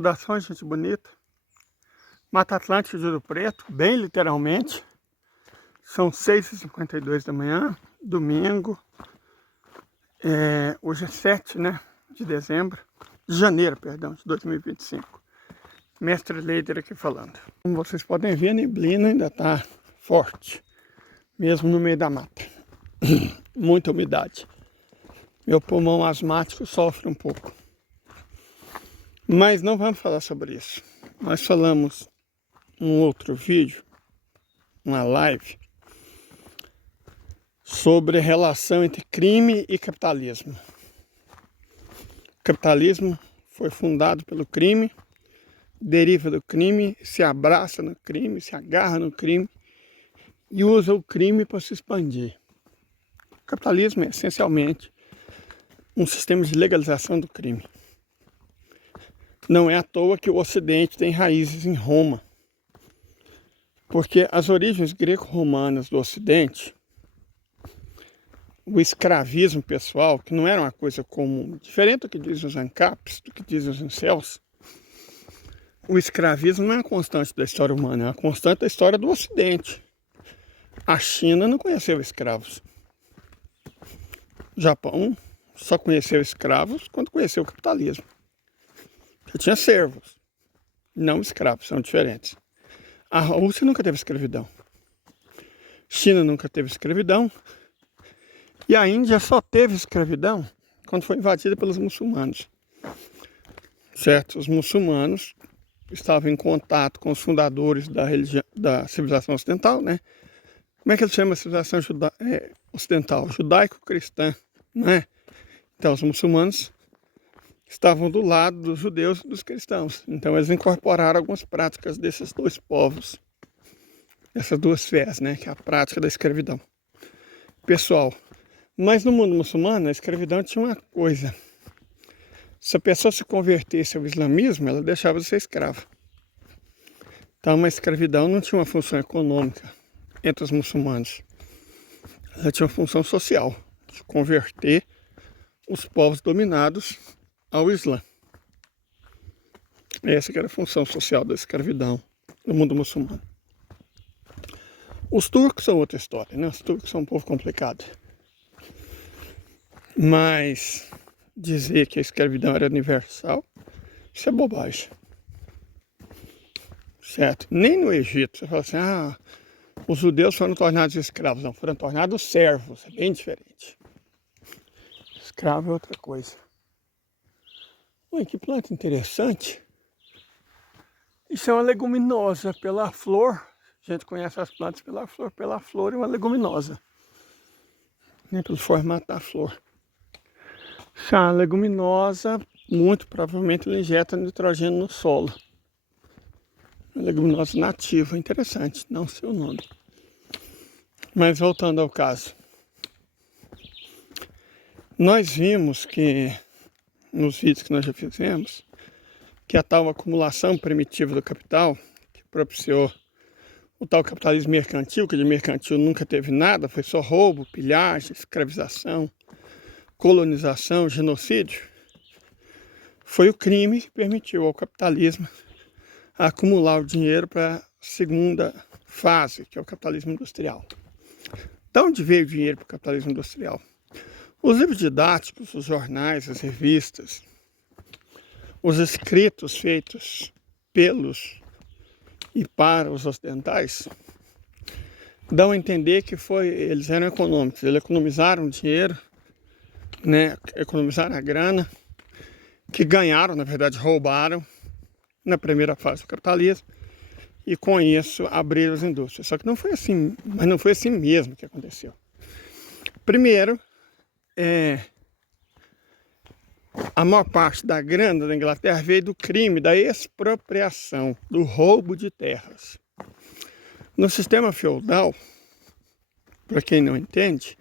Saudações, gente bonita. Mata Atlântica de Ouro Preto, bem literalmente. São 6h52 da manhã, domingo. Hoje é 7, né, de janeiro, de 2025. Mestre Leider aqui falando. Como vocês podem ver, a neblina ainda está forte, mesmo no meio da mata. Muita umidade. Meu pulmão asmático sofre um pouco. Mas não vamos falar sobre isso. Nós falamos um outro vídeo, uma live, sobre a relação entre crime e capitalismo. O capitalismo foi fundado pelo crime, deriva do crime, se abraça no crime, se agarra no crime e usa o crime para se expandir. O capitalismo é essencialmente um sistema de legalização do crime. Não é à toa que o Ocidente tem raízes em Roma. Porque as origens greco-romanas do Ocidente, o escravismo pessoal, que não era uma coisa comum, diferente do que dizem os ANCAPs, do que dizem os incels, o escravismo não é uma constante da história humana, é uma constante da história do Ocidente. A China não conheceu escravos. O Japão só conheceu escravos quando conheceu o capitalismo. Já tinha servos, não escravos, são diferentes. A Rússia nunca teve escravidão. China nunca teve escravidão. E a Índia só teve escravidão quando foi invadida pelos muçulmanos. Certo? Os muçulmanos estavam em contato com os fundadores da civilização ocidental, né? Como é que eles chamam a civilização ocidental? Judaico-cristã, né? Então, os muçulmanos estavam do lado dos judeus e dos cristãos. Então eles incorporaram algumas práticas desses dois povos. Essas duas fés, né? Que é a prática da escravidão. Pessoal, mas no mundo muçulmano a escravidão tinha uma coisa. Se a pessoa se convertesse ao islamismo, ela deixava de ser escrava. Então a escravidão não tinha uma função econômica entre os muçulmanos. Ela tinha uma função social, de converter os povos dominados ao Islã. Essa que era a função social da escravidão no mundo muçulmano. Os turcos são outra história, né? Os turcos são um povo complicado. Mas dizer que a escravidão era universal, isso é bobagem. Certo? Nem no Egito, você fala assim, os judeus foram tornados escravos. Não, foram tornados servos, é bem diferente. Escravo é outra coisa. Olha, que planta interessante. Isso é uma leguminosa pela flor. A gente conhece as plantas pela flor. Pela flor é uma leguminosa. Nem pelo formato da flor. Isso é uma leguminosa, muito provavelmente ela injeta nitrogênio no solo. Uma leguminosa nativa, interessante, não sei o nome. Mas voltando ao caso. Nós vimos que nos vídeos que nós já fizemos, que a tal acumulação primitiva do capital, que propiciou o tal capitalismo mercantil, que de mercantil nunca teve nada, foi só roubo, pilhagem, escravização, colonização, genocídio, foi o crime que permitiu ao capitalismo acumular o dinheiro para a segunda fase, que é o capitalismo industrial. De onde veio o dinheiro para o capitalismo industrial? Os livros didáticos, os jornais, as revistas, os escritos feitos pelos e para os ocidentais dão a entender que eles eram econômicos, eles economizaram dinheiro, né, economizaram a grana, que ganharam, na verdade roubaram na primeira fase do capitalismo e com isso abriram as indústrias. Só que não foi assim, mas não foi assim mesmo que aconteceu. Primeiro, a maior parte da grana da Inglaterra veio do crime, da expropriação, do roubo de terras. No sistema feudal, para quem não entende,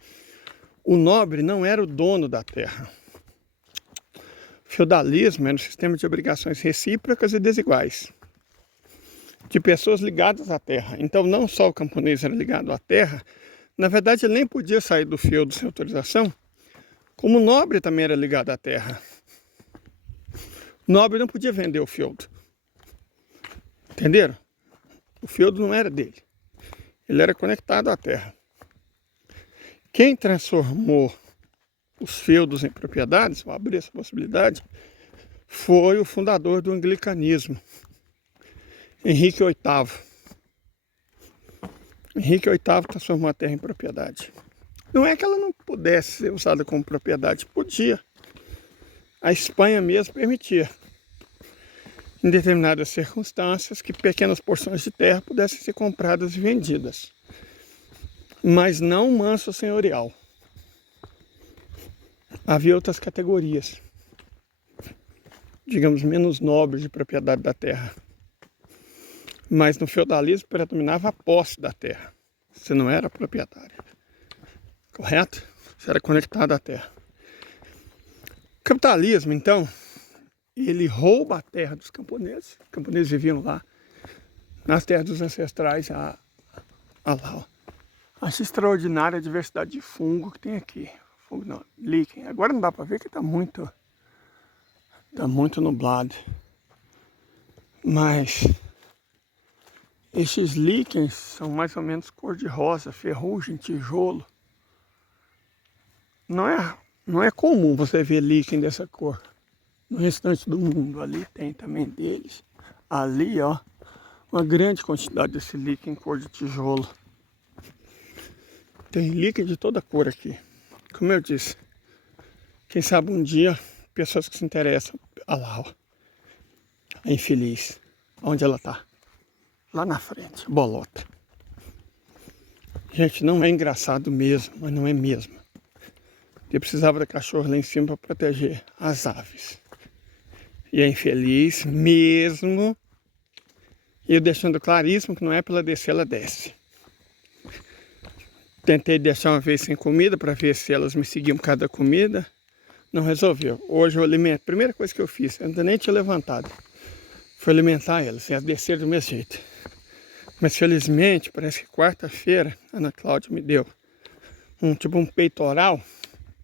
o nobre não era o dono da terra. O feudalismo era um sistema de obrigações recíprocas e desiguais, de pessoas ligadas à terra. Então não só o camponês era ligado à terra, na verdade ele nem podia sair do feudo sem autorização, como o nobre também era ligado à terra. Nobre não podia vender o feudo. Entenderam? O feudo não era dele. Ele era conectado à terra. Quem transformou os feudos em propriedades, ou abriu essa possibilidade, foi o fundador do anglicanismo, Henrique VIII. Henrique VIII transformou a terra em propriedade. Não é que ela não pudesse ser usada como propriedade, podia. A Espanha mesmo permitia, em determinadas circunstâncias, que pequenas porções de terra pudessem ser compradas e vendidas. Mas não manso senhorial. Havia outras categorias, digamos, menos nobres de propriedade da terra. Mas no feudalismo predominava a posse da terra. Você não era proprietário. Correto? Você era conectado à terra. O capitalismo, então, ele rouba a terra dos camponeses. Os camponeses viviam lá, nas terras dos ancestrais. Lá, ó. Acho extraordinária a diversidade de fungo que tem aqui. Fungo não, líquen. Agora não dá para ver que está muito nublado. Mas esses líquens são mais ou menos cor de rosa, ferrugem, tijolo. Não é comum você ver líquen dessa cor no restante do mundo. Ali tem também deles. Ali, ó, uma grande quantidade desse líquen cor de tijolo. Tem líquen de toda cor aqui. Como eu disse, quem sabe um dia, pessoas que se interessam, olha lá, ó, a infeliz, onde ela tá? Lá na frente, bolota. Gente, não é engraçado mesmo, mas não é mesmo. Eu precisava da cachorra lá em cima para proteger as aves. E a infeliz mesmo, eu deixando claríssimo que não é para ela descer, ela desce. Tentei deixar uma vez sem comida para ver se elas me seguiam por causa da comida. Não resolveu. Hoje eu alimento. Primeira coisa que eu fiz, eu ainda nem tinha levantado, foi alimentar elas. Elas desceram do mesmo jeito. Mas felizmente, parece que quarta-feira, a Ana Cláudia me deu um peitoral.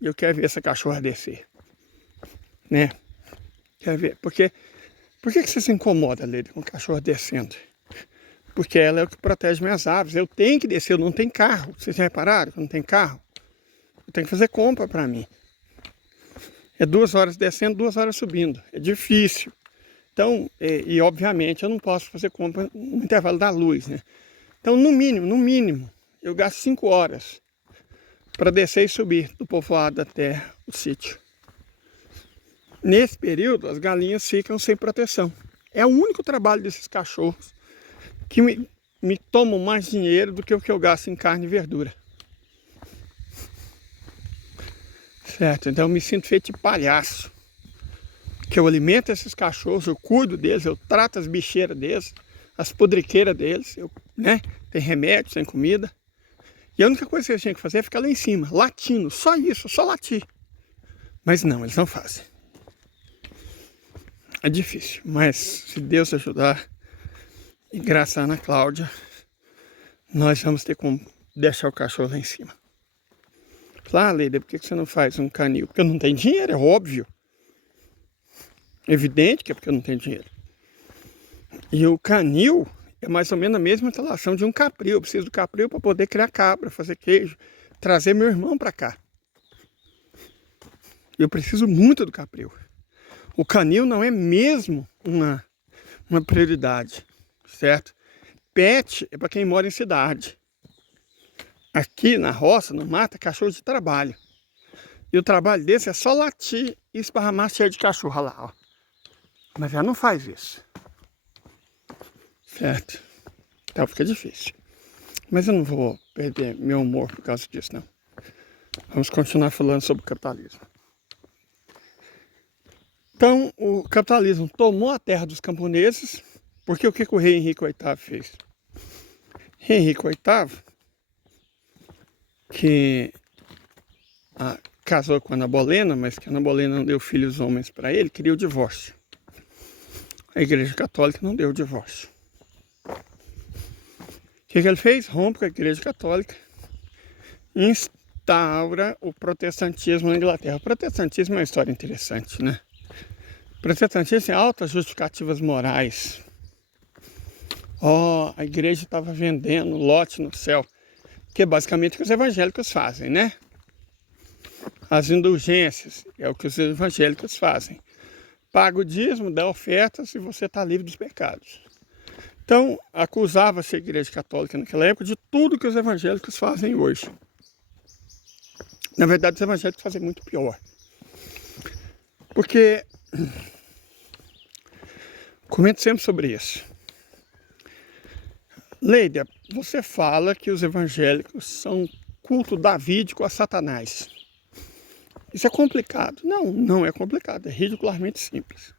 E eu quero ver essa cachorra descer. Né? Quero ver. Por que você se incomoda, Leide, com o cachorro descendo? Porque ela é o que protege minhas aves. Eu tenho que descer, eu não tenho carro. Vocês já repararam que eu não tenho carro? Eu tenho que fazer compra para mim. É 2 horas descendo, 2 horas subindo. É difícil. Então, e obviamente eu não posso fazer compra no intervalo da luz, né? Então, no mínimo, eu gasto 5 horas para descer e subir do povoado até o sítio. Nesse período, as galinhas ficam sem proteção. É o único trabalho desses cachorros que me tomam mais dinheiro do que o que eu gasto em carne e verdura. Certo? Então eu me sinto feito de palhaço. Que eu alimento esses cachorros, eu cuido deles, eu trato as bicheiras deles, as podriqueiras deles, né? Tem remédio, tem comida. E a única coisa que eles tinham que fazer é ficar lá em cima, latindo, só isso, só latir. Mas não, eles não fazem. É difícil, mas se Deus ajudar, e graças a Ana Cláudia, nós vamos ter como deixar o cachorro lá em cima. Claro, Leida, por que você não faz um canil? Porque eu não tenho dinheiro, é óbvio. Evidente que é porque eu não tenho dinheiro. E o canil é mais ou menos a mesma instalação de um capril. Eu preciso do capril para poder criar cabra, fazer queijo, trazer meu irmão para cá. Eu preciso muito do capril. O canil não é mesmo uma prioridade, certo? Pet é para quem mora em cidade. Aqui na roça, no mato, é cachorro de trabalho. E o trabalho desse é só latir e esparramar cheio de cachorro lá, ó. Mas ela não faz isso. Certo? Então fica difícil. Mas eu não vou perder meu humor por causa disso, não. Vamos continuar falando sobre o capitalismo. Então, o capitalismo tomou a terra dos camponeses, porque o que o rei Henrique VIII fez? Rei Henrique VIII, que casou com a Ana Bolena, mas que a Ana Bolena não deu filhos homens para ele, queria o divórcio. A Igreja Católica não deu o divórcio. O que ele fez? Rompe com a Igreja Católica e instaura o protestantismo na Inglaterra. O protestantismo é uma história interessante, né? Protestantismo tem altas justificativas morais. A igreja estava vendendo lote no céu, que é basicamente o que os evangélicos fazem, né? As indulgências, é o que os evangélicos fazem. Paga o dízimo, dá ofertas e você está livre dos pecados. Então, acusava-se a igreja católica naquela época de tudo que os evangélicos fazem hoje. Na verdade, os evangélicos fazem muito pior. Porque, comento sempre sobre isso. Leida, você fala que os evangélicos são culto davídico a Satanás. Isso é complicado. Não é complicado, é ridiculamente simples.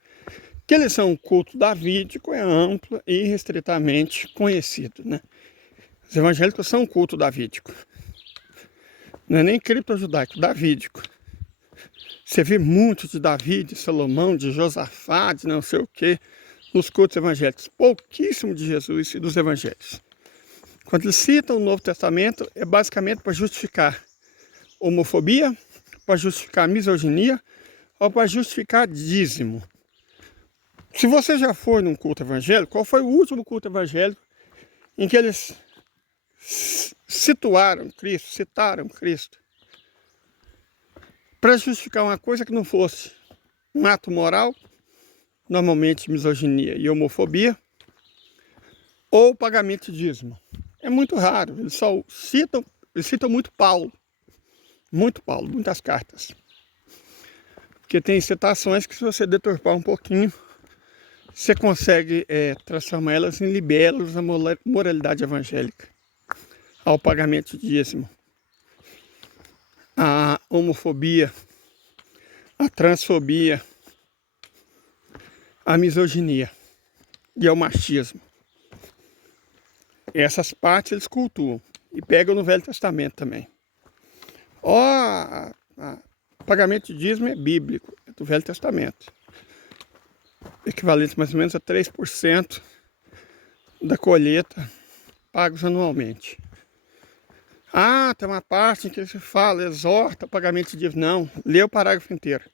Que eles são um culto davídico é amplo e restritamente conhecido, né? Os evangélicos são um culto davídico. Não é nem criptojudaico, davídico. Você vê muito de Davi, de Salomão, de Josafá, de não sei o que, nos cultos evangélicos. Pouquíssimo de Jesus e dos evangelhos. Quando eles citam o Novo Testamento, é basicamente para justificar homofobia, para justificar misoginia ou para justificar dízimo. Se você já foi num culto evangélico, qual foi o último culto evangélico em que eles citaram Cristo, para justificar uma coisa que não fosse um ato moral, normalmente misoginia e homofobia, ou pagamento de dízimo? É muito raro, eles citam muito Paulo, muitas cartas. Porque tem citações que, se você deturpar um pouquinho, você consegue transformar elas em libelos da moralidade evangélica. Ao pagamento de dízimo, a homofobia, a transfobia, a misoginia e ao machismo. Essas partes eles cultuam e pegam no Velho Testamento também. Pagamento de dízimo é bíblico, é do Velho Testamento. Equivalente mais ou menos a 3% da colheita pagos anualmente. Tem uma parte em que se fala, exorta pagamento de dízimo. Não, lê o parágrafo inteiro.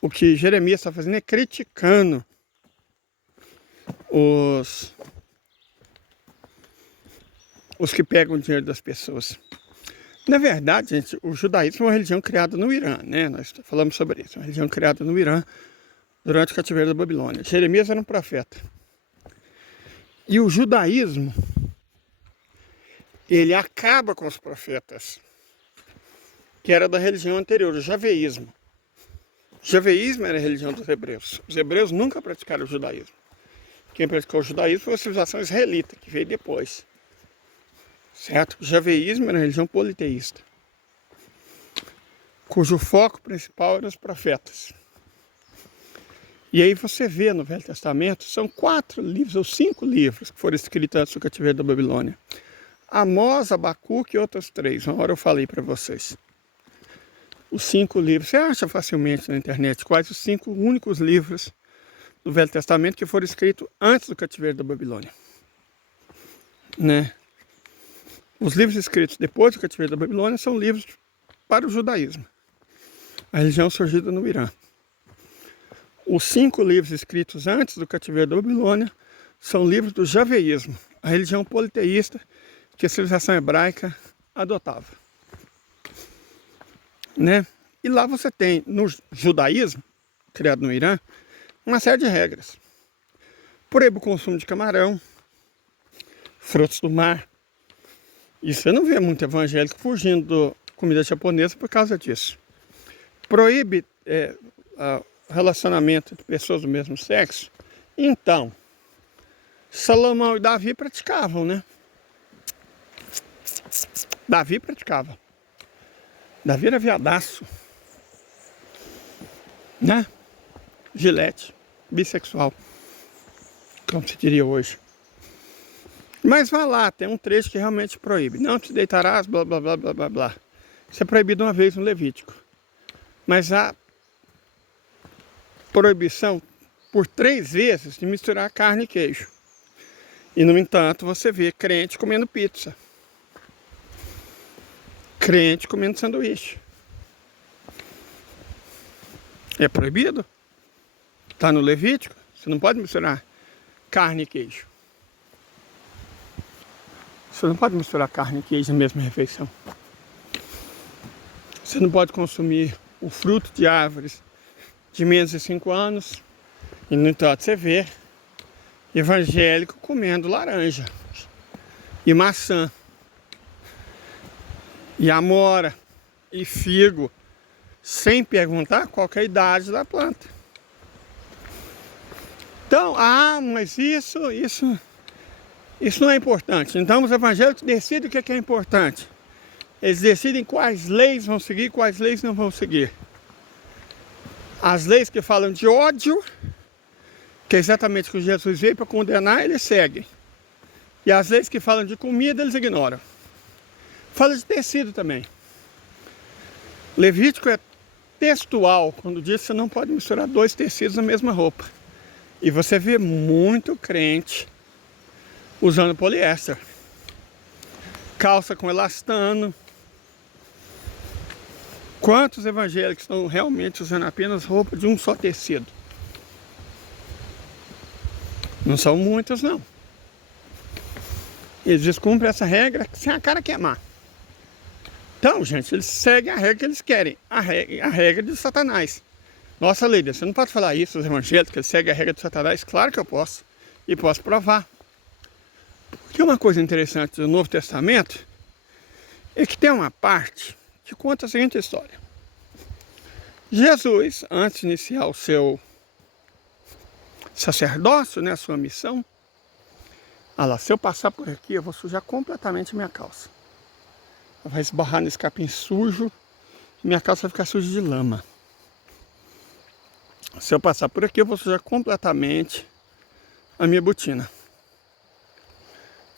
O que Jeremias está fazendo é criticando os que pegam o dinheiro das pessoas. Na verdade, gente, o judaísmo é uma religião criada no Irã, né? Nós falamos sobre isso, uma religião criada no Irã durante o cativeiro da Babilônia. Jeremias era um profeta. E o judaísmo, ele acaba com os profetas, que era da religião anterior, o javeísmo. O javeísmo era a religião dos hebreus. Os hebreus nunca praticaram o judaísmo. Quem praticou o judaísmo foi a civilização israelita, que veio depois. Certo? O javeísmo era a religião politeísta, cujo foco principal eram os profetas. E aí você vê no Velho Testamento, são 4 livros ou 5 livros que foram escritos antes do cativeiro da Babilônia. Amós, Abacuque e outros 3. Uma hora eu falei para vocês. Os 5 livros. Você acha facilmente na internet quais os 5 únicos livros do Velho Testamento que foram escritos antes do cativeiro da Babilônia. Né? Os livros escritos depois do cativeiro da Babilônia são livros para o judaísmo. A religião surgida no Irã. Os 5 livros escritos antes do cativeiro da Babilônia são livros do javeísmo, a religião politeísta que a civilização hebraica adotava. Né? E lá você tem, no judaísmo, criado no Irã, uma série de regras. Proíbe o consumo de camarão, frutos do mar. E você não vê muito evangélico fugindo da comida japonesa por causa disso. Proíbe relacionamento entre pessoas do mesmo sexo. Então, Salomão e Davi praticavam, né? Davi praticava. Davi era viadaço, né? Gilete, bissexual, como se diria hoje. Mas vai lá, tem um trecho que realmente proíbe. Não te deitarás, blá, blá, blá, blá, blá, blá. Isso é proibido uma vez no Levítico. Mas há proibição por 3 vezes de misturar carne e queijo. E, no entanto, você vê crente comendo pizza. Crente comendo sanduíche. É proibido? está no Levítico, você não pode misturar carne e queijo. Você não pode misturar carne e queijo na mesma refeição. Você não pode consumir o fruto de árvores de menos de 5 anos. E no entanto você vê evangélico comendo laranja e maçã e amora e figo sem perguntar qual que é a idade da planta. Então, mas isso não é importante. Então os evangélicos decidem o que é importante. Eles decidem quais leis vão seguir e quais leis não vão seguir. As leis que falam de ódio, que é exatamente o que Jesus veio para condenar, eles seguem. E as leis que falam de comida, eles ignoram. Fala de tecido também. Levítico é textual, quando diz que você não pode misturar 2 tecidos na mesma roupa. E você vê muito crente usando poliéster. Calça com elastano. Quantos evangélicos estão realmente usando apenas roupa de um só tecido? Não são muitos, não. Eles descumprem essa regra sem a cara queimar. Então, gente, eles seguem a regra que eles querem. A regra de Satanás. Nossa, Lídia, você não pode falar isso, os evangélicos, que eles seguem a regra de Satanás? Claro que eu posso. E posso provar. Porque uma coisa interessante do Novo Testamento é que tem uma parte que conta a seguinte história. Jesus, antes de iniciar o seu sacerdócio, né, a sua missão, se eu passar por aqui, eu vou sujar completamente minha calça. Ela vai esbarrar nesse capim sujo e minha calça vai ficar suja de lama. Se eu passar por aqui, eu vou sujar completamente a minha botina.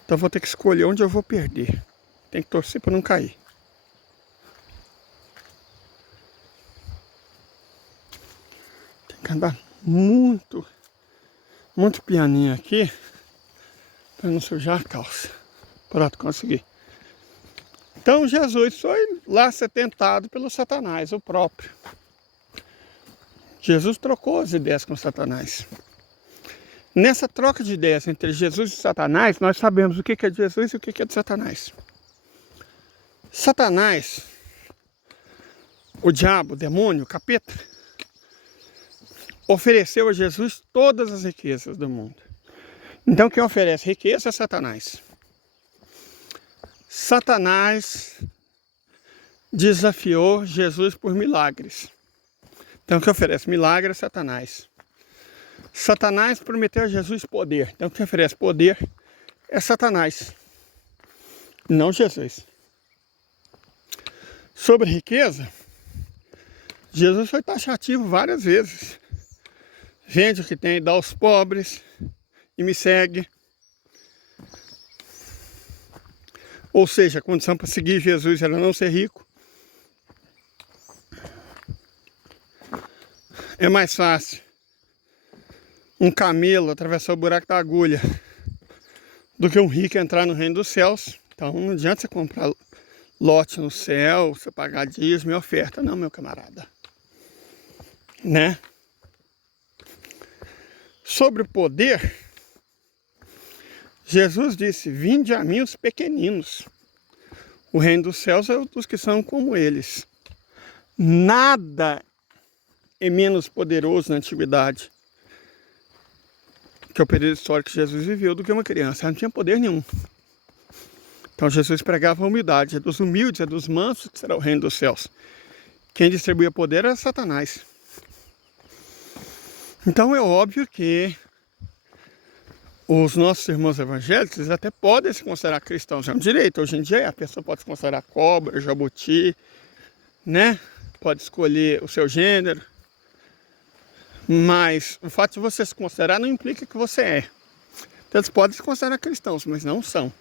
Então eu vou ter que escolher onde eu vou perder. Tem que torcer para não cair. Tem que andar muito pianinho aqui para não sujar a calça. Pronto, consegui. Então Jesus foi lá ser tentado pelo Satanás, o próprio. Jesus trocou as ideias com Satanás. Nessa troca de ideias entre Jesus e Satanás, nós sabemos o que é de Jesus e o que é de Satanás. Satanás, o diabo, o demônio, o capeta, ofereceu a Jesus todas as riquezas do mundo. Então quem oferece riqueza é Satanás. Satanás desafiou Jesus por milagres. Então quem oferece milagre é Satanás. Satanás prometeu a Jesus poder. Então quem oferece poder é Satanás, não Jesus. Sobre riqueza, Jesus foi taxativo várias vezes. Vende o que tem, dá aos pobres e me segue. Ou seja, a condição para seguir Jesus era não ser rico. É mais fácil um camelo atravessar o buraco da agulha do que um rico entrar no reino dos céus. Então não adianta você comprar lote no céu, você pagar dízimo e oferta. Não, meu camarada. Né? Sobre o poder, Jesus disse: vinde a mim os pequeninos. O reino dos céus é dos que são como eles. Nada é menos poderoso na antiguidade, que é o período histórico que Jesus viveu, do que uma criança. Ela não tinha poder nenhum. Então Jesus pregava a humildade. É dos humildes, é dos mansos que será o reino dos céus. Quem distribuía poder era Satanás. Então é óbvio que os nossos irmãos evangélicos, eles até podem se considerar cristãos. É um direito. Hoje em dia a pessoa pode se considerar cobra, jabuti, né? Pode escolher o seu gênero. Mas o fato de você se considerar não implica que você é. Então eles podem se considerar cristãos, mas não são.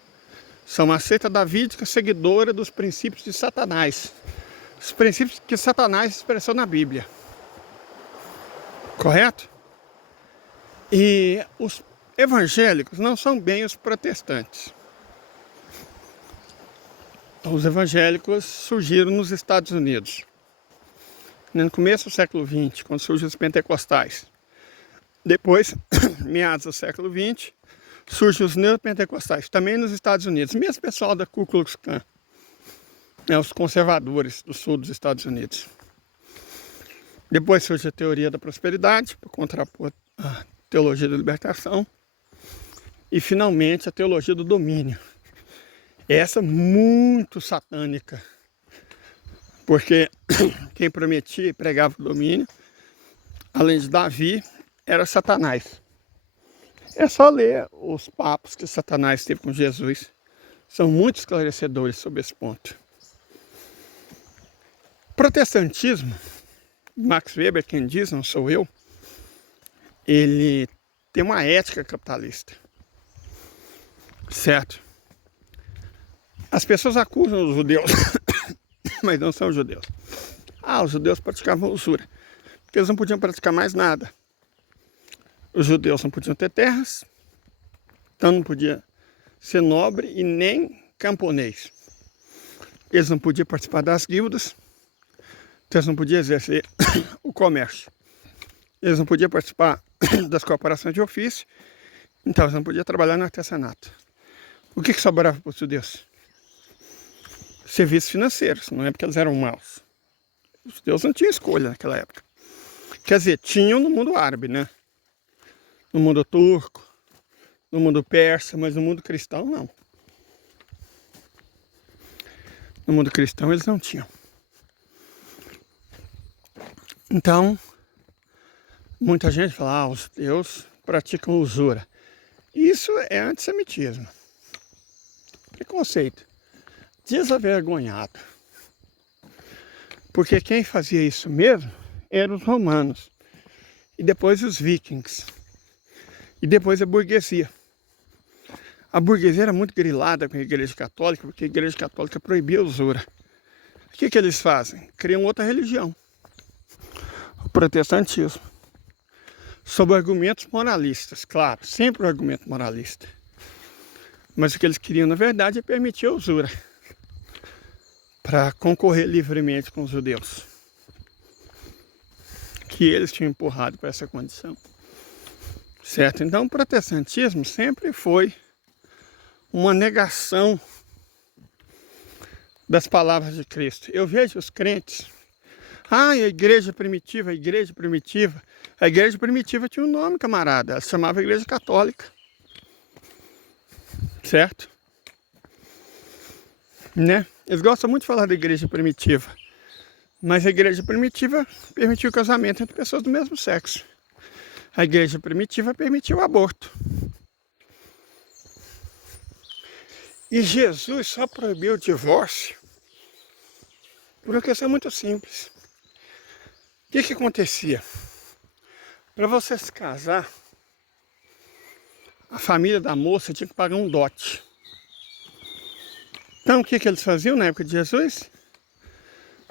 São uma seita davídica seguidora dos princípios de Satanás. Os princípios que Satanás expressou na Bíblia. Correto? E os evangélicos não são bem os protestantes. Os evangélicos surgiram nos Estados Unidos. No começo do século XX, quando surgem os pentecostais. Depois, meados do século XX, surgem os neopentecostais, também nos Estados Unidos, mesmo pessoal da Ku Klux Klan, né, os conservadores do sul dos Estados Unidos. Depois surge a teoria da prosperidade, para contrapor a teologia da libertação. E finalmente a teologia do domínio. Essa muito satânica, porque quem prometia e pregava o domínio, além de Davi, era Satanás. É só ler os papos que Satanás teve com Jesus. São muito esclarecedores sobre esse ponto. Protestantismo, Max Weber, quem diz, não sou eu, ele tem uma ética capitalista. Certo? As pessoas acusam os judeus, mas não são judeus. Ah, os judeus praticavam usura, porque eles não podiam praticar mais nada. Os judeus não podiam ter terras, então não podia ser nobre e nem camponês. Eles não podiam participar das guildas, então eles não podiam exercer o comércio. Eles não podiam participar das corporações de ofício, então eles não podiam trabalhar no artesanato. O que sobrava para os judeus? Serviços financeiros, não é porque eles eram maus. Os judeus não tinham escolha naquela época. Quer dizer, tinham no mundo árabe, né? No mundo turco, no mundo persa, mas no mundo cristão não. No mundo cristão eles não tinham. Então, muita gente fala, os judeus praticam usura. Isso é antissemitismo. Preconceito. Desavergonhado. Porque quem fazia isso mesmo eram os romanos. E depois os vikings. E depois a burguesia. A burguesia era muito grilada com a igreja católica, porque a igreja católica proibia a usura. O que eles fazem? Criam outra religião. O protestantismo. Sob argumentos moralistas, claro, sempre o argumento moralista. Mas o que eles queriam, na verdade, é permitir a usura. Para concorrer livremente com os judeus. Que eles tinham empurrado para essa condição. Certo? Então o protestantismo sempre foi uma negação das palavras de Cristo. Eu vejo os crentes, a igreja primitiva, a igreja primitiva. A igreja primitiva tinha um nome, camarada, ela se chamava Igreja Católica. Certo? Né? Eles gostam muito de falar da igreja primitiva. Mas a igreja primitiva permitiu o casamento entre pessoas do mesmo sexo. A igreja primitiva permitiu o aborto. E Jesus só proibiu o divórcio por uma questão muito simples. O que acontecia? Para você se casar, a família da moça tinha que pagar um dote. Então o que eles faziam na época de Jesus?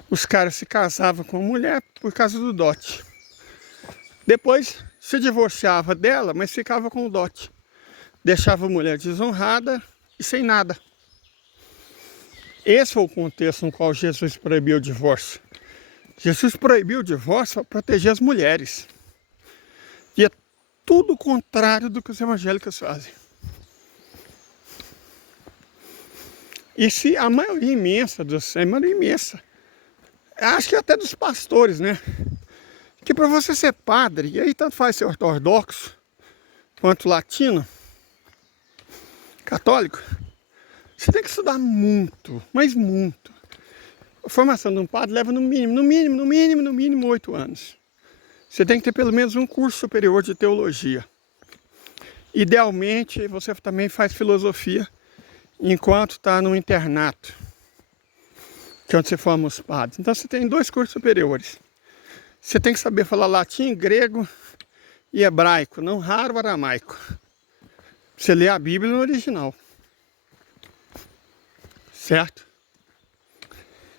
Os caras se casavam com a mulher por causa do dote. Depois se divorciava dela, mas ficava com o dote. Deixava a mulher desonrada e sem nada. Esse foi o contexto no qual Jesus proibiu o divórcio. Jesus proibiu o divórcio para proteger as mulheres. E é tudo o contrário do que os evangélicos fazem. E se a maioria imensa, acho que até dos pastores, né? Que para você ser padre, e aí tanto faz ser ortodoxo, quanto latino, católico, você tem que estudar muito, mas muito. A formação de um padre leva no mínimo 8 anos. Você tem que ter pelo menos um curso superior de teologia. Idealmente, você também faz filosofia enquanto está no internato, que é onde você forma os padres. Então você tem 2 cursos superiores. Você tem que saber falar latim, grego e hebraico, não raro aramaico. Você lê a Bíblia no original. Certo?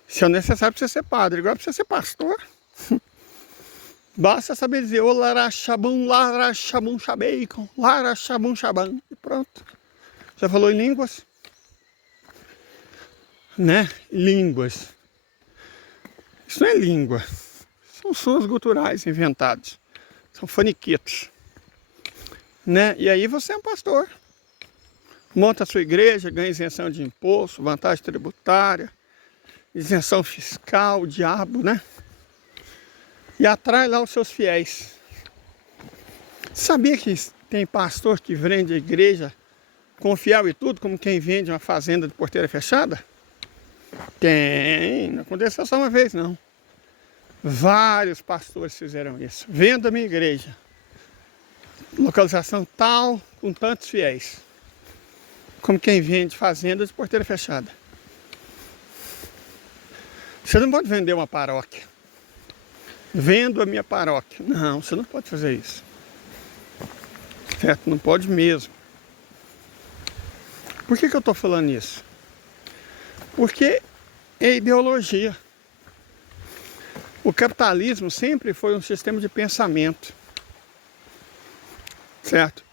Isso é necessário para você ser padre. Agora para você ser pastor, basta saber dizer o larachabum, shabeicon, larachabum, shaban. E pronto. Já falou em línguas? Né? Línguas. Isso não é língua. São sons guturais inventados. São faniquetos. né? E aí você é um pastor. Monta a sua igreja, ganha isenção de imposto, vantagem tributária, isenção fiscal, o diabo, né? E atrai lá os seus fiéis. Sabia que tem pastor que vende a igreja com fiel e tudo, como quem vende uma fazenda de porteira fechada? Tem, não aconteceu só uma vez não. Vários pastores fizeram isso. Venda a minha igreja. Localização tal, com tantos fiéis. Como quem vende fazenda de porteira fechada. Você não pode vender uma paróquia. Vendo a minha paróquia. Não, você não pode fazer isso. Certo? Não pode mesmo. Por que eu estou falando isso? Porque é ideologia. O capitalismo sempre foi um sistema de pensamento. Certo?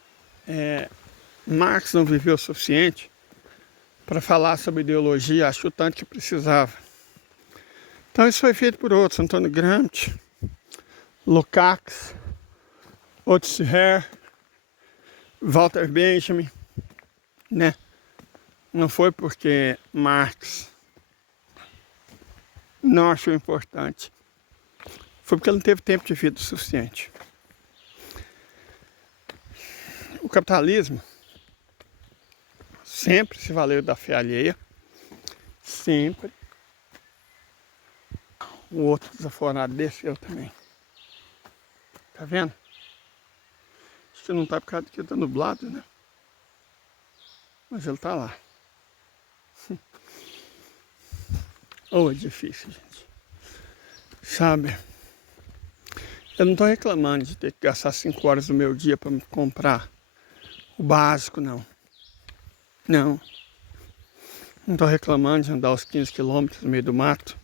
Marx não viveu o suficiente para falar sobre ideologia, achou tanto que precisava. Então isso foi feito por outros, Antônio Gramsci, Lukács, Otto Hare, Walter Benjamin, né? Não foi porque Marx não achou importante, foi porque ele não teve tempo de vida o suficiente. O capitalismo sempre se valeu da fé alheia, sempre. O outro desaforado desceu também. Tá vendo? Acho que não tá por causa que tá nublado, né? Mas ele tá lá. Oh, é difícil, gente. Sabe? Eu não tô reclamando de ter que gastar 5 horas do meu dia para me comprar o básico, não. Não. Não tô reclamando de andar os 15 quilômetros no meio do mato,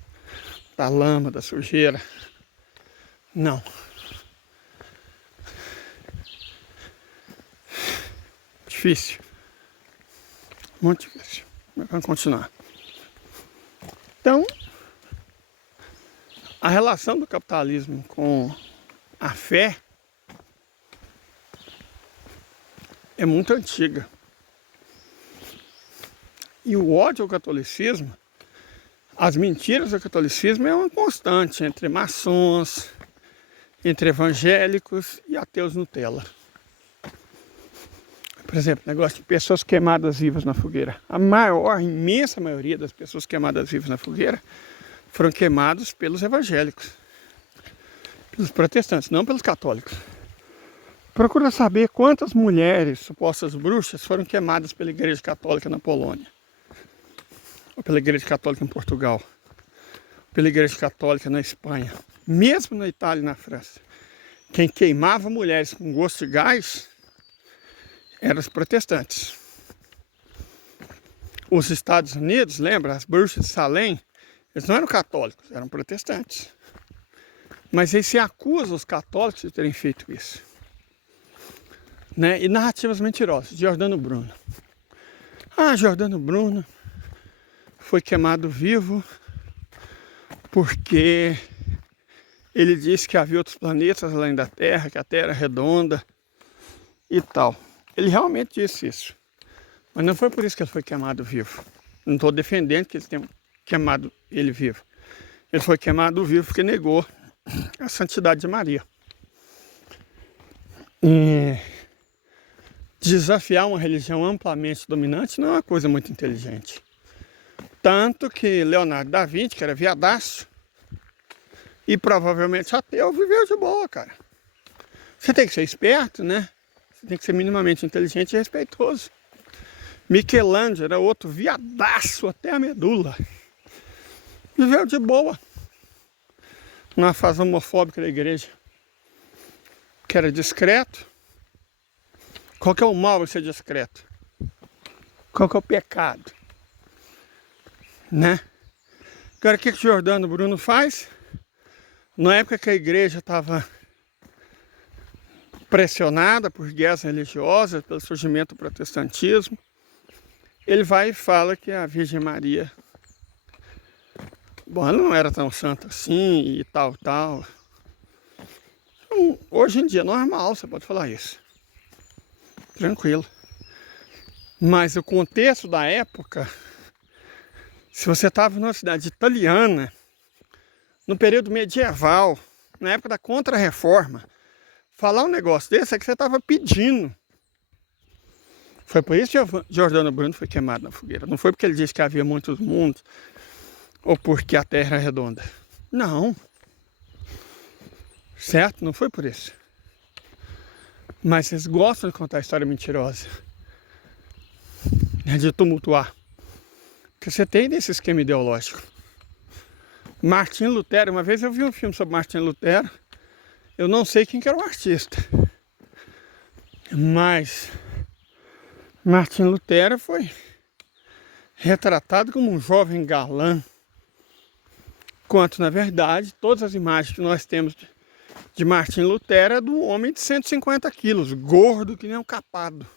da lama, da sujeira. Não. Difícil. Muito difícil. Mas vamos continuar. Então, a relação do capitalismo com a fé é muito antiga. E o ódio ao catolicismo, as mentiras do catolicismo é uma constante entre maçons, entre evangélicos e ateus Nutella. Por exemplo, negócio de pessoas queimadas vivas na fogueira. A imensa maioria das pessoas queimadas vivas na fogueira foram queimados pelos evangélicos, pelos protestantes, não pelos católicos. Procura saber quantas mulheres, supostas bruxas, foram queimadas pela Igreja Católica na Polônia, ou pela Igreja Católica em Portugal, pela Igreja Católica na Espanha, mesmo na Itália e na França. Quem queimava mulheres com gosto de gás eram os protestantes. Os Estados Unidos, lembra? As bruxas de Salem, eles não eram católicos, eram protestantes. Mas aí se acusa os católicos de terem feito isso. Né? E narrativas mentirosas. Giordano Bruno. Giordano Bruno foi queimado vivo porque ele disse que havia outros planetas além da Terra, que a Terra é redonda e tal. Ele realmente disse isso. Mas não foi por isso que ele foi queimado vivo. Não estou defendendo que eles tenham queimado ele vivo. Ele foi queimado vivo porque negou a santidade de Maria. E desafiar uma religião amplamente dominante não é uma coisa muito inteligente. Tanto que Leonardo da Vinci, que era viadaço e provavelmente ateu, viveu de boa, cara. Você tem que ser esperto, né? Você tem que ser minimamente inteligente e respeitoso. Michelangelo era outro viadaço até a medula. Viveu de boa. Numa fase homofóbica da igreja. Que era discreto. Qual que é o mal de ser discreto? Qual que é o pecado? Né? Agora o que Giordano Bruno faz? Na época que a igreja estava pressionada por guerras religiosas, pelo surgimento do protestantismo, ele vai e fala que a Virgem Maria, bom, ela não era tão santa assim e tal. Então, hoje em dia é normal, você pode falar isso. tranquilo. Mas o contexto da época, se você estava numa cidade italiana, no período medieval, na época da Contra-Reforma, falar um negócio desse é que você estava pedindo. Foi por isso que Giordano Bruno foi queimado na fogueira. Não foi porque ele disse que havia muitos mundos, ou porque a Terra é redonda. Não. Certo? Não foi por isso. Mas vocês gostam de contar história mentirosa, né, de tumultuar. Porque você tem desse esquema ideológico. Martim Lutero, uma vez eu vi um filme sobre Martim Lutero, eu não sei quem que era o artista, mas Martim Lutero foi retratado como um jovem galã, enquanto na verdade todas as imagens que nós temos de Martim Lutero é do homem de 150 quilos, gordo que nem um capado.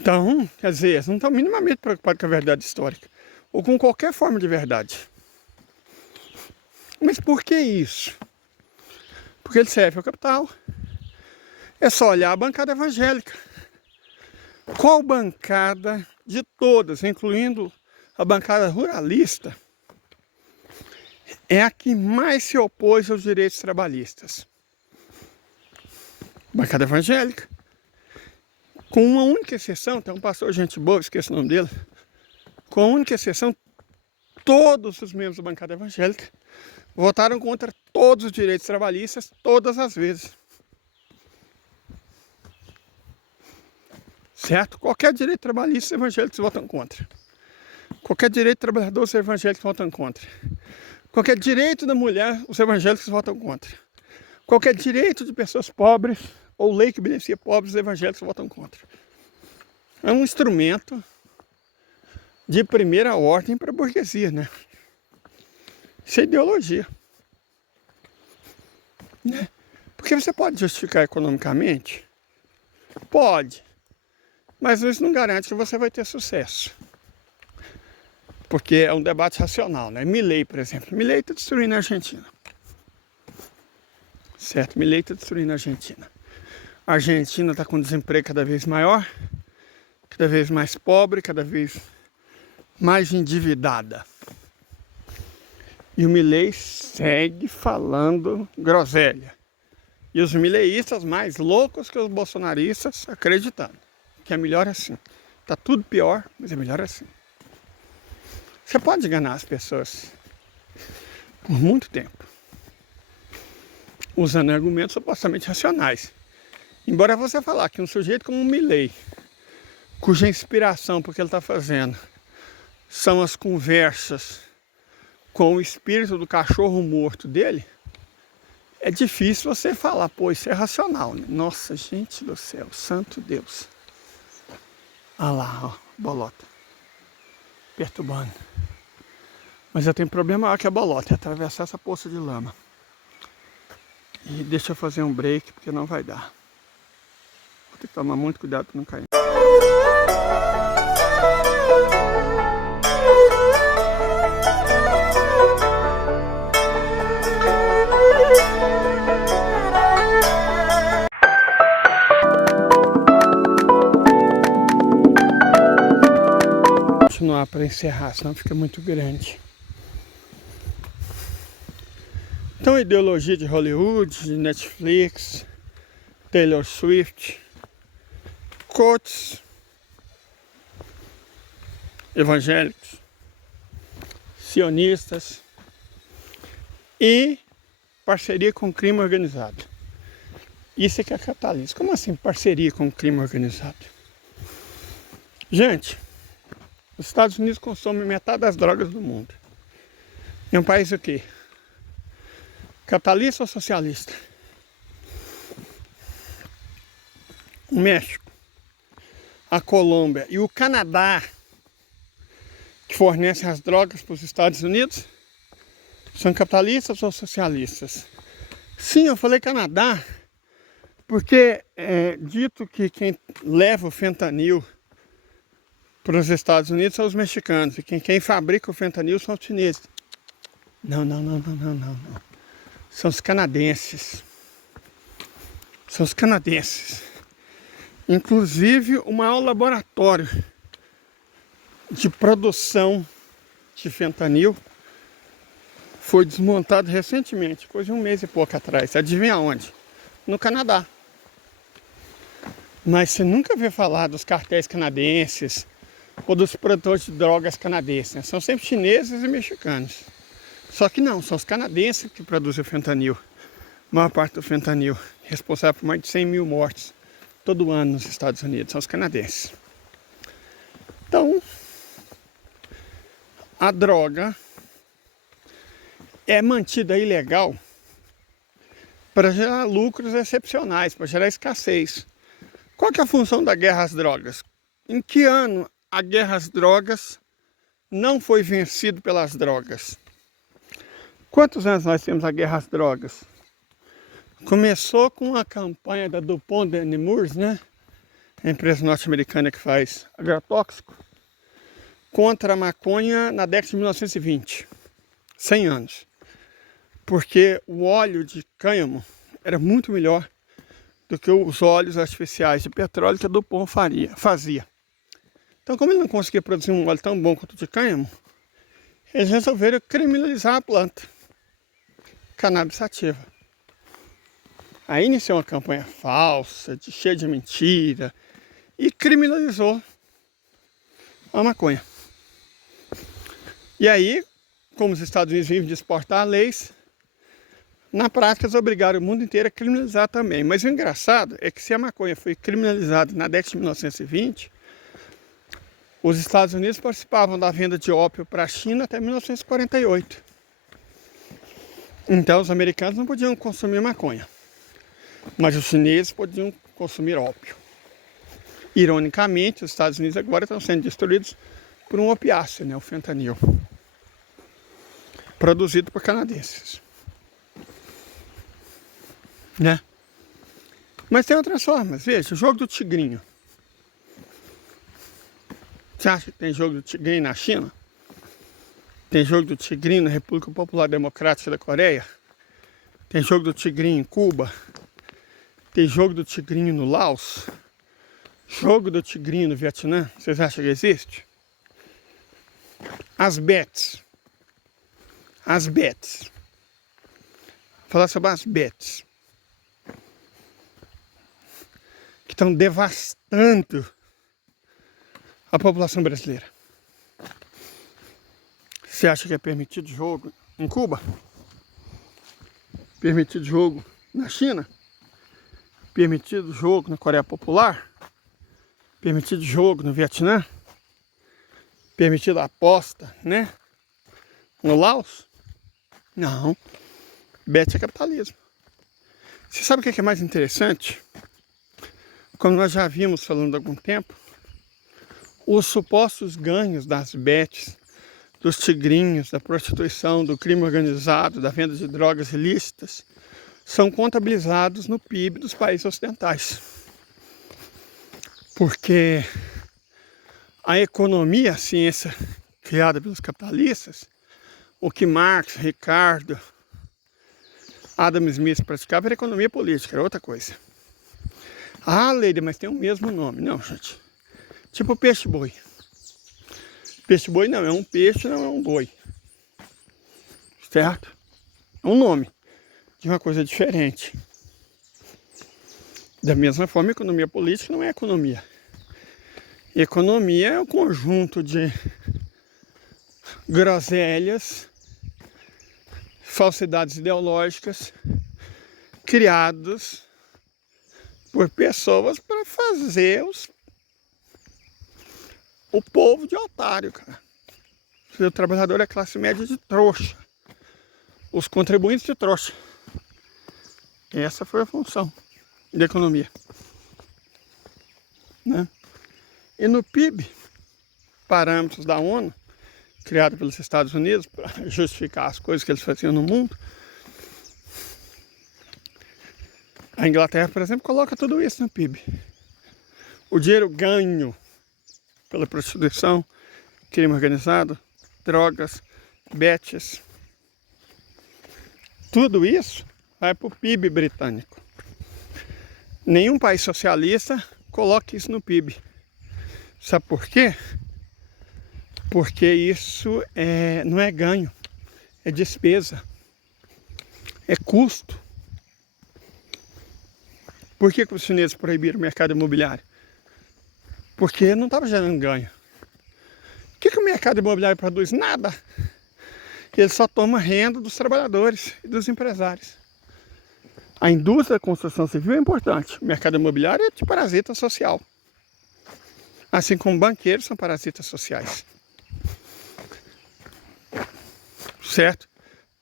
Então, quer dizer, eles não estão minimamente preocupados com a verdade histórica, ou com qualquer forma de verdade. Mas por que isso? Porque ele serve ao capital. É só olhar a bancada evangélica. Qual bancada de todas, incluindo a bancada ruralista, é a que mais se opôs aos direitos trabalhistas? Bancada evangélica. Com uma única exceção, tem um pastor gente boa, esqueci o nome dele. Com a única exceção, todos os membros da bancada evangélica votaram contra todos os direitos trabalhistas, todas as vezes. Certo? Qualquer direito trabalhista, os evangélicos votam contra. Qualquer direito trabalhador, os evangélicos votam contra. Qualquer direito da mulher, os evangélicos votam contra. Qualquer direito de pessoas pobres, ou lei que beneficia pobres, os evangélicos votam contra. É um instrumento de primeira ordem para a burguesia, né? Isso é ideologia. Né? Porque você pode justificar economicamente? Pode. Mas isso não garante que você vai ter sucesso. Porque é um debate racional, né? Milei, por exemplo. Milei está destruindo a Argentina. Certo? Milei está destruindo a Argentina. A Argentina está com desemprego cada vez maior, cada vez mais pobre, cada vez mais endividada. E o Milei segue falando groselha. E os mileístas mais loucos que os bolsonaristas acreditando que é melhor assim. Tá tudo pior, mas é melhor assim. Você pode enganar as pessoas por muito tempo, usando argumentos supostamente racionais. Embora você falar que um sujeito como um Milei, cuja inspiração porque ele está fazendo são as conversas com o espírito do cachorro morto dele, é difícil você falar, pô, isso é racional, né? Nossa, gente do céu, santo Deus. Olha lá, ó, bolota. Perturbando. Mas eu tenho problema maior que a bolota, é atravessar essa poça de lama. E deixa eu fazer um break, porque não vai dar. Vou ter que tomar muito cuidado para não cair. Vou continuar para encerrar, senão fica muito grande. Então, a ideologia de Hollywood, de Netflix, Taylor Swift, coaches evangélicos, sionistas e parceria com o crime organizado. Isso é que é capitalismo. Como assim parceria com o crime organizado? Gente, os Estados Unidos consomem metade das drogas do mundo. É um país o quê? Capitalista ou socialista? O México, a Colômbia e o Canadá, que fornecem as drogas para os Estados Unidos, são capitalistas ou socialistas? Sim, eu falei Canadá, porque é dito que quem leva o fentanil para os Estados Unidos são os mexicanos, e quem fabrica o fentanil são os chineses. Não. São os canadenses. São os canadenses. Inclusive, o maior laboratório de produção de fentanil foi desmontado recentemente, coisa de um mês e pouco atrás. Adivinha onde? No Canadá. Mas você nunca vê falar dos cartéis canadenses ou dos produtores de drogas canadenses, né? São sempre chineses e mexicanos. Só que não, são os canadenses que produzem o fentanil. A maior parte do fentanil, responsável por mais de 100 mil mortes todo ano nos Estados Unidos, são os canadenses. Então, a droga é mantida ilegal para gerar lucros excepcionais, para gerar escassez. Qual que é a função da guerra às drogas? Em que ano a guerra às drogas não foi vencida pelas drogas? Quantos anos nós temos a guerra às drogas? Começou com a campanha da DuPont de Nemours, né? A empresa norte-americana que faz agrotóxico, contra a maconha na década de 1920. 100 anos. Porque o óleo de cânhamo era muito melhor do que os óleos artificiais de petróleo que a DuPont fazia. Então, como ele não conseguia produzir um óleo tão bom quanto o de cânhamo, eles resolveram criminalizar a planta cannabis sativa. Aí iniciou uma campanha falsa, cheia de mentira, e criminalizou a maconha. E aí, como os Estados Unidos vivem de exportar leis, na prática eles obrigaram o mundo inteiro a criminalizar também. Mas o engraçado é que se a maconha foi criminalizada na década de 1920, os Estados Unidos participavam da venda de ópio para a China até 1948. Então os americanos não podiam consumir maconha, mas os chineses podiam consumir ópio. Ironicamente, os Estados Unidos agora estão sendo destruídos por um opiáceo, né, o fentanil, produzido por canadenses. Né? Mas tem outras formas. Veja, o jogo do tigrinho. Você acha que tem jogo do tigrinho na China? Tem jogo do tigrinho na República Popular Democrática da Coreia? Tem jogo do tigrinho em Cuba? Tem jogo do tigrinho no Laos? Jogo do tigrinho no Vietnã? Vocês acham que existe? As bets. Vou falar sobre as bets, que estão devastando a população brasileira. Você acha que é permitido jogo em Cuba? Permitido jogo na China? Permitido jogo na Coreia Popular? Permitido jogo no Vietnã? Permitido aposta, né? No Laos? Não. Bet é capitalismo. Você sabe o que é mais interessante? Como nós já vimos falando há algum tempo, os supostos ganhos das bets, dos tigrinhos, da prostituição, do crime organizado, da venda de drogas ilícitas, são contabilizados no PIB dos países ocidentais. Porque a economia, a ciência criada pelos capitalistas, o que Marx, Ricardo, Adam Smith praticavam era economia política, era outra coisa. Ah, Leide, mas tem o mesmo nome. Não, gente. Tipo peixe-boi. Peixe-boi não é um peixe, não é um boi. Certo? É um nome de uma coisa diferente. Da mesma forma, economia política não é economia. Economia é o conjunto de groselhas, falsidades ideológicas criadas por pessoas para fazer o povo de otário, cara. O trabalhador é classe média de trouxa. Os contribuintes de trouxa. Essa foi a função da economia. Né? E no PIB, parâmetros da ONU, criado pelos Estados Unidos para justificar as coisas que eles faziam no mundo, a Inglaterra, por exemplo, coloca tudo isso no PIB. O dinheiro ganho pela prostituição, crime organizado, drogas, bets, tudo isso vai para o PIB britânico. Nenhum país socialista coloca isso no PIB. Sabe por quê? Porque isso não é ganho, é despesa, é custo. Por que os chineses proibiram o mercado imobiliário? Porque não estava gerando ganho. O que o mercado imobiliário produz? Nada. Ele só toma renda dos trabalhadores e dos empresários. A indústria da construção civil é importante. O mercado imobiliário é de parasita social. Assim como banqueiros são parasitas sociais. Certo?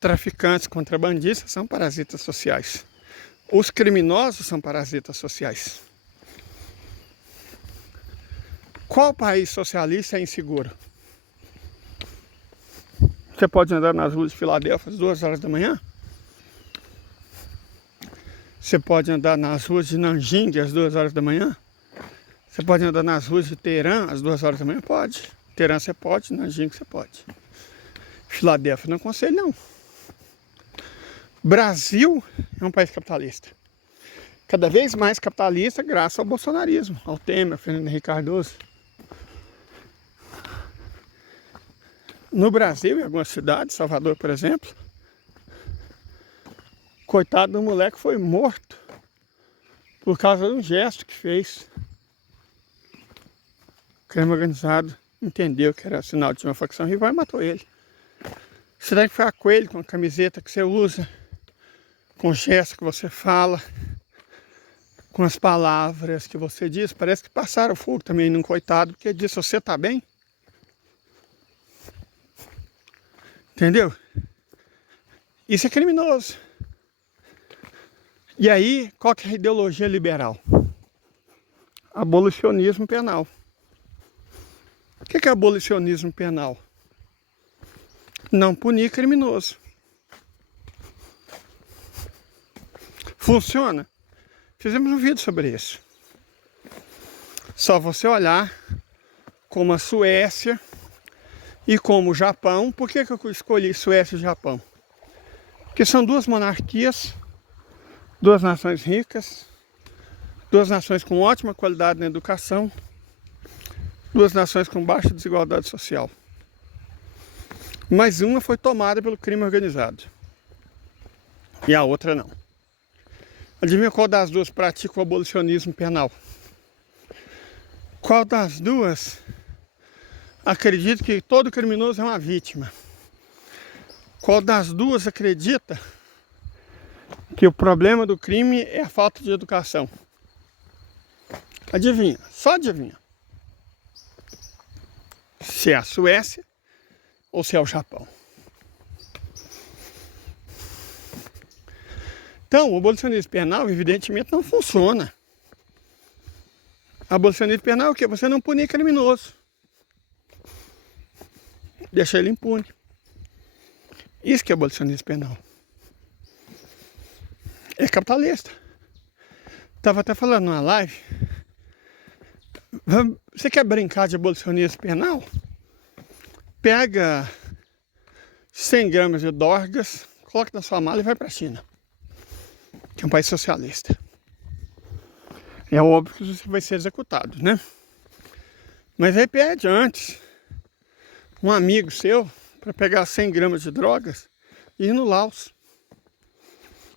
Traficantes, contrabandistas são parasitas sociais. Os criminosos são parasitas sociais. Qual país socialista é inseguro? Você pode andar nas ruas de Filadélfia às 2 horas da manhã? Você pode andar nas ruas de Nanjing às 2 horas da manhã? Você pode andar nas ruas de Teherã às 2 horas da manhã? Pode. Teherã você pode, Nanjing você pode. Filadélfia não aconselho não. Brasil é um país capitalista. Cada vez mais capitalista graças ao bolsonarismo, ao Temer, Fernando Henrique Cardoso. No Brasil, em algumas cidades, Salvador, por exemplo, coitado do moleque foi morto por causa de um gesto que fez. O crime organizado entendeu que era sinal de uma facção rival e matou ele. Você tem que ficar com ele, com a camiseta que você usa, com o gesto que você fala, com as palavras que você diz. Parece que passaram fogo também num coitado, porque disse: você tá bem? Entendeu? Isso é criminoso. E aí, qual que é a ideologia liberal? Abolicionismo penal. O que é abolicionismo penal? Não punir criminoso. Funciona? Fizemos um vídeo sobre isso. Só você olhar como a Suécia e como o Japão. Por que eu escolhi Suécia e Japão? Porque são duas monarquias, duas nações ricas, duas nações com ótima qualidade na educação, duas nações com baixa desigualdade social. Mas uma foi tomada pelo crime organizado e a outra não. Adivinha qual das duas pratica o abolicionismo penal? Qual das duas acredita que todo criminoso é uma vítima? Qual das duas acredita que o problema do crime é a falta de educação? Adivinha, só adivinha. Se é a Suécia ou se é o Japão. Então, o abolicionismo penal, evidentemente, não funciona. Abolicionismo penal é o quê? Você não punir criminoso. Deixa ele impune. Isso que é abolicionismo penal. É capitalista. Estava até falando numa live. Você quer brincar de abolicionismo penal? Pega 100 gramas de dorgas, coloca na sua mala e vai para a China, que é um país socialista. É óbvio que você vai ser executado, né? Mas aí pede antes um amigo seu para pegar 100 gramas de drogas e ir no Laos.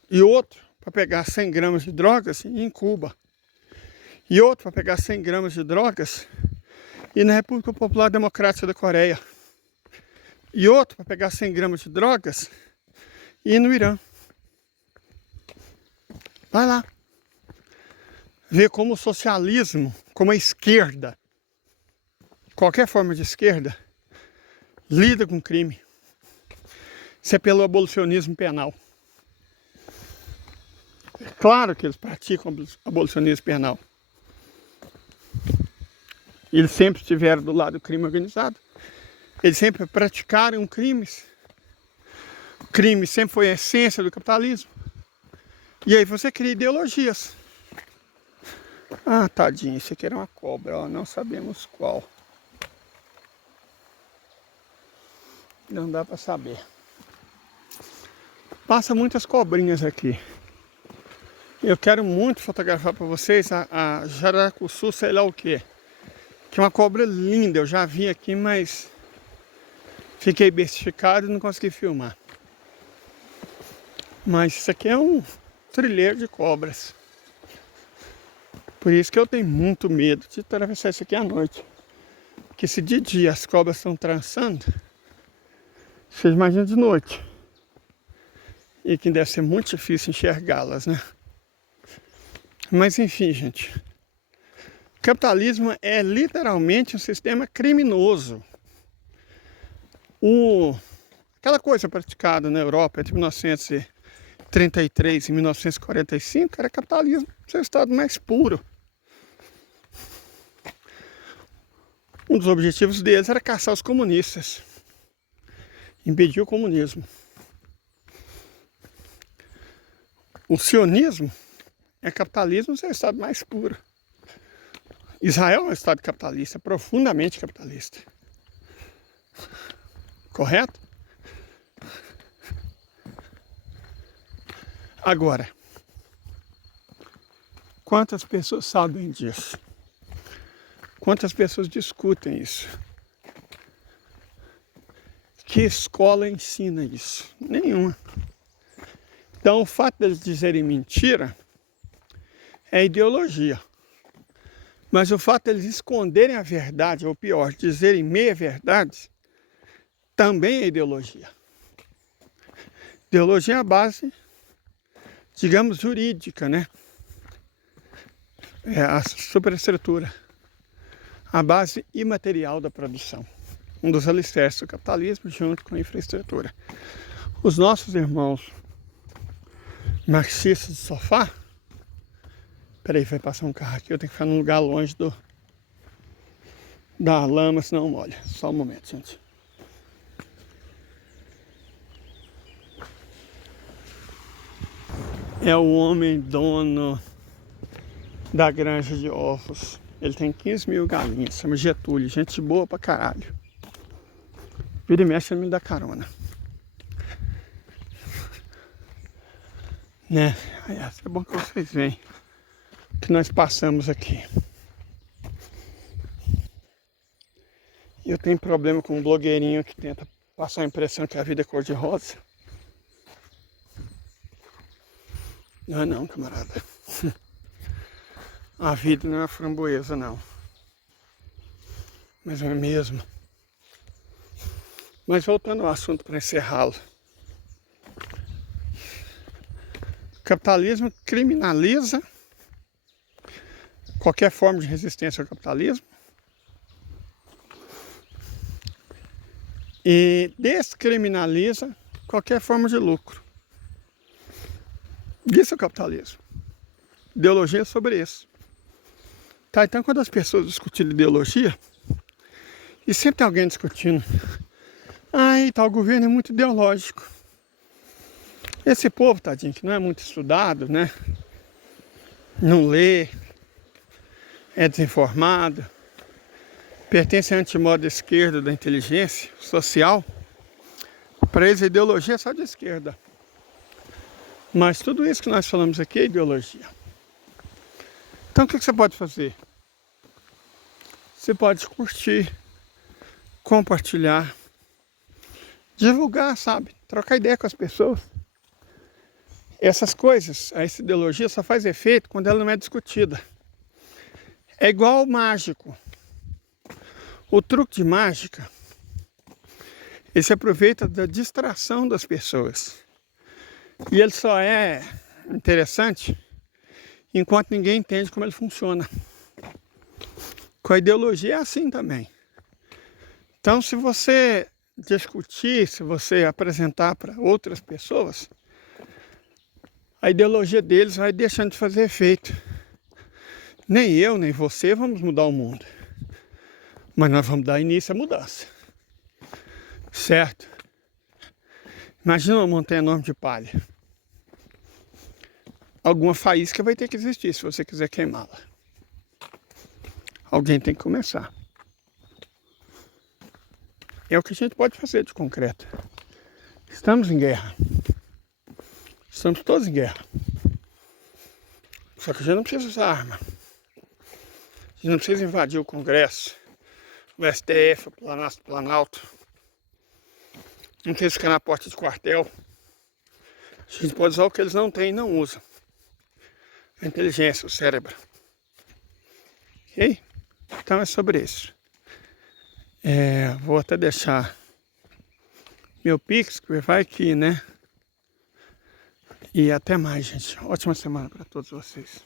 E outro para pegar 100 gramas de drogas e ir em Cuba. E outro para pegar 100 gramas de drogas e ir na República Popular Democrática da Coreia. E outro para pegar 100 gramas de drogas e ir no Irã. Vai lá. Vê como o socialismo, como a esquerda, qualquer forma de esquerda, lida com crime. Isso é pelo abolicionismo penal. É claro que eles praticam abolicionismo penal. Eles sempre estiveram do lado do crime organizado. Eles sempre praticaram crimes. O crime sempre foi a essência do capitalismo. E aí você cria ideologias. Ah, tadinho, isso aqui era uma cobra, ó, não sabemos qual. Não dá para saber. Passa muitas cobrinhas aqui. Eu quero muito fotografar para vocês a jaracuçu, sei lá o que. Que é uma cobra linda, eu já vi aqui, mas fiquei bestificado e não consegui filmar. Mas isso aqui é um trilheiro de cobras. Por isso que eu tenho muito medo de atravessar isso aqui à noite. Porque se de dia as cobras estão trançando, vocês imaginam de noite. E que deve ser muito difícil enxergá-las, né? Mas enfim, gente. O capitalismo é literalmente um sistema criminoso. Aquela coisa praticada na Europa entre 1933 e 1945 era capitalismo no seu estado mais puro. Um dos objetivos deles era caçar os comunistas, impedir o comunismo. O sionismo é capitalismo no seu estado mais puro. Israel é um estado capitalista, profundamente capitalista. Correto? Agora, quantas pessoas sabem disso? Quantas pessoas discutem isso? Que escola ensina isso? Nenhuma. Então, o fato deles dizerem mentira é ideologia. Mas o fato deles esconderem a verdade, ou pior, dizerem meia-verdade, também é ideologia. Ideologia é a base, digamos, jurídica, né? É a superestrutura, a base imaterial da produção. Um dos alicerces do capitalismo junto com a infraestrutura. Os nossos irmãos marxistas de sofá. Peraí, vai passar um carro aqui, eu tenho que ficar num lugar longe da lama, senão molha. Só um momento, gente. É o homem dono da granja de ovos. Ele tem 15 mil galinhas, chama Getúlio, gente boa pra caralho. Vira e mexe, ele me dá carona. Né? É bom que vocês veem que nós passamos aqui. Eu tenho problema com um blogueirinho que tenta passar a impressão que a vida é cor-de-rosa. Não é não, camarada. A vida não é framboesa, não. Mas não é mesmo. Mas voltando ao assunto para encerrá-lo. O capitalismo criminaliza qualquer forma de resistência ao capitalismo e descriminaliza qualquer forma de lucro. Isso é o capitalismo. Ideologia é sobre isso. Tá, então quando as pessoas discutirem ideologia, e sempre tem alguém discutindo, tal governo é muito ideológico. Esse povo, tadinho, que não é muito estudado, né? Não lê, é desinformado, pertence à antimoda esquerda da inteligência social. Para eles a ideologia é só de esquerda. Mas tudo isso que nós falamos aqui é ideologia. Então o que você pode fazer? Você pode curtir, compartilhar, divulgar, sabe? Trocar ideia com as pessoas. Essas coisas, essa ideologia só faz efeito quando ela não é discutida. É igual ao mágico. O truque de mágica, ele se aproveita da distração das pessoas. E ele só é interessante enquanto ninguém entende como ele funciona. Com a ideologia é assim também. Então, se você discutir, se você apresentar para outras pessoas, a ideologia deles vai deixando de fazer efeito. Nem eu, nem você vamos mudar o mundo. Mas nós vamos dar início à mudança. Certo? Imagina uma montanha enorme de palha. Alguma faísca vai ter que existir se você quiser queimá-la. Alguém tem que começar. É o que a gente pode fazer de concreto. Estamos em guerra. Estamos todos em guerra. Só que a gente não precisa usar arma. A gente não precisa invadir o Congresso, o STF, o Planalto. Não precisa ficar na porta de quartel. A gente pode usar o que eles não têm e não usam. A inteligência, o cérebro. Ok? Então é sobre isso. Vou até deixar meu Pix, que vai aqui, né? E até mais, gente. Ótima semana para todos vocês.